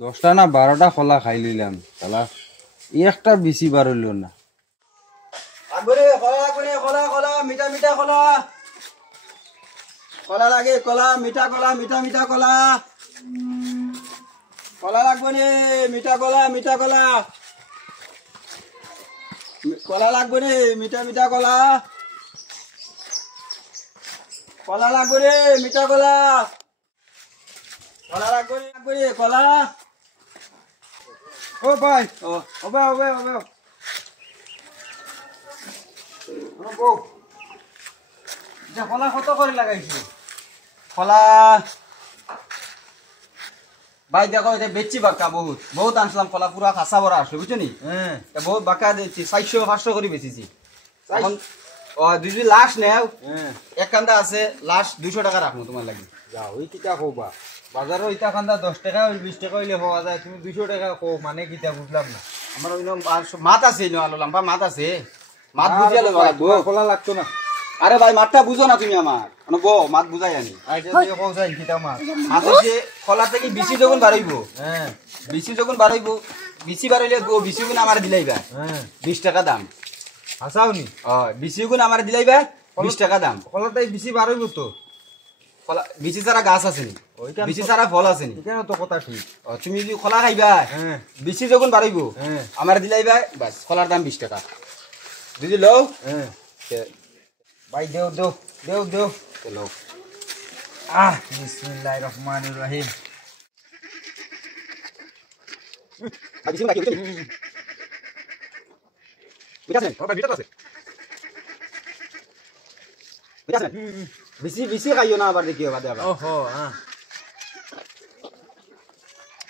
10টা না 12টা কলা খাই লইলাম শালা একটা বেশি বার হইল না। আগরে কলা কলা মিঠা মিঠা কলা কলা লাগে কলা মিঠা কলা কলা লাগবে নে মিঠা কলা কলা লাগবে নে মিঠা কলা কলা লাগবে রে মিঠা কলা কলা লাগবে রে কলা ও ভাই ও হবে হবে হবে বউ যা কলা কত করে লাগাইছো? কলা ভাই দেখো এটা বেচছি বাক্কা বহুত আনছিলাম কলা পুরা খাসা ভরা আসলো বুঝছো নি হ্যাঁ বহুত বাক্কা দিচ্ছি 400-500 করে বেচেছি এখন দুই লাস্ট নেও হ্যাঁ এক কান্দা আছে লাস্ট 200 টাকা রাখবো তোমার লাগে যাও ওই কিতা কবা বাজারও ইটা খান্দা 10 টাকা 20 টাকা হইলে হওয়া যায়, তুমি 200 টাকা কো মানে কিতা বুঝলাম না। আমার ওই মাত আছে আলো লম্বা মাত আছে মাত বুঝিয়া লো কলা লাগতো না। আরে ভাই মাতটা বুঝো না তুমি আমার মানে বো মাত বুঝাই আনি আচ্ছা দিয়ে কও যাই কিতা মাছ। মাত হচ্ছে কলা থেকে বিচি যখন বাড়াইবো হ্যাঁ বিচি যখন বাড়াইবো বিচি বাড়াইলে বিচি গুণ আমার দিলাইবা হ্যাঁ 20 টাকা দাম। হাসাওনি বিচি গুণ আমার দিলাইবা 20 টাকা দাম। কলাটাই বেশি বার হইব তো। কলা বিচি ছাড়া গাছ আছে নি ওইখান বিচি ছাড়া ফল আছে নি এখানে তো কথা ঠিক। তুমি যদি কলা খাইবা হ্যাঁ বিচি যখন বাড়াইবো হ্যাঁ আমার দিলাইবা বাস কলার দাম 20 টাকা যদি লও হ্যাঁ ভাই দেও দেও দেও দেও লও বিসমিল্লাহির রহমানির রহিম। বিচি রাখি ঠিক আছে ও ভাই ভিতর আছে ঠিক আছে বিচি বিচি খাইও না আবার দেখিও বাদে আবার ওহো হ্যাঁ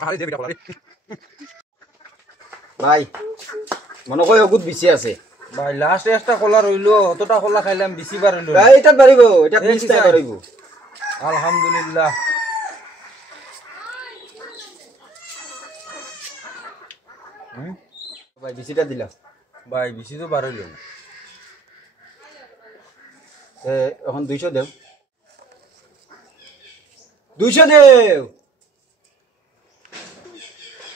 আরে দেবি কলা ভাই মনে কই অগুত বিচি আছে ভাই লাস্ট একটা কলা রইলো, অতটা কলা খাইলাম বেশি বার হইলো না। ভাই এটা বাড়িব এটা 20 টাকা বাড়িব আলহামদুলিল্লাহ। ভাই বিচিটা দিলা ভাই বেশি তো বার হইলো না। এখন 200 দেও 200 দেও।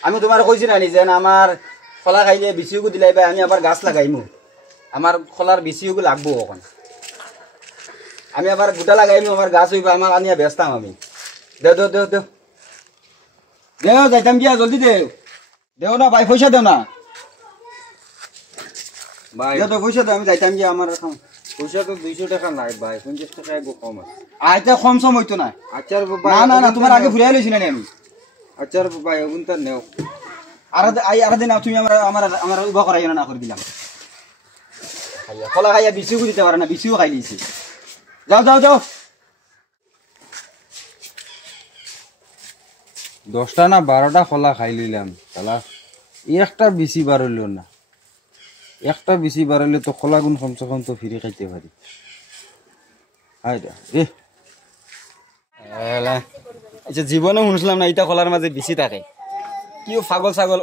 আমি তোমার কইছি না যে আমার কলা খাইলে বিচিও দিলাই ভাই আমি আবার গাছ লাগাইমু আমার কলার বিচিও লাগবো এখন আমি আবার গোটা লাগাইমু আমার গাছ হইব আমার আনিয়া বেচতাম আমি। দেও দেও দেও দেও দেও যাইতাম গিয়া জলদি দেও দেও না ভাই পয়সা দেও না ভাই দেও তো পয়সা দেও আমি যাইতাম গিয়া আমার পয়সা তো 200 টাকা নাই ভাই, 50 টাকা একটু কম আছে। আইতা কম সম হইতো না আচ্ছা না না না তোমার আগে ঘুরাই লইছি না আমি আচ্ছা ভাই ওগুন তার নেও আর দিন তুমি আমার আমার আমার উভা করাই না করে দিলাম খাইয়া কলা খাইয়া বিচিও দিতে পারে না বিচিও খাই দিয়েছি। যাও যাও যাও 10টা না 12টা কলা খাই লইলাম শালা একটা বেশি বার হইল না। একটা বেশি বার হইলে তো কলা গুণ কমসে কম তো ফিরে খাইতে পারি। আচ্ছা জীবনে শুনছিলাম না এটা কলার মাঝে বিচি থাকে কি পাগল ছাগল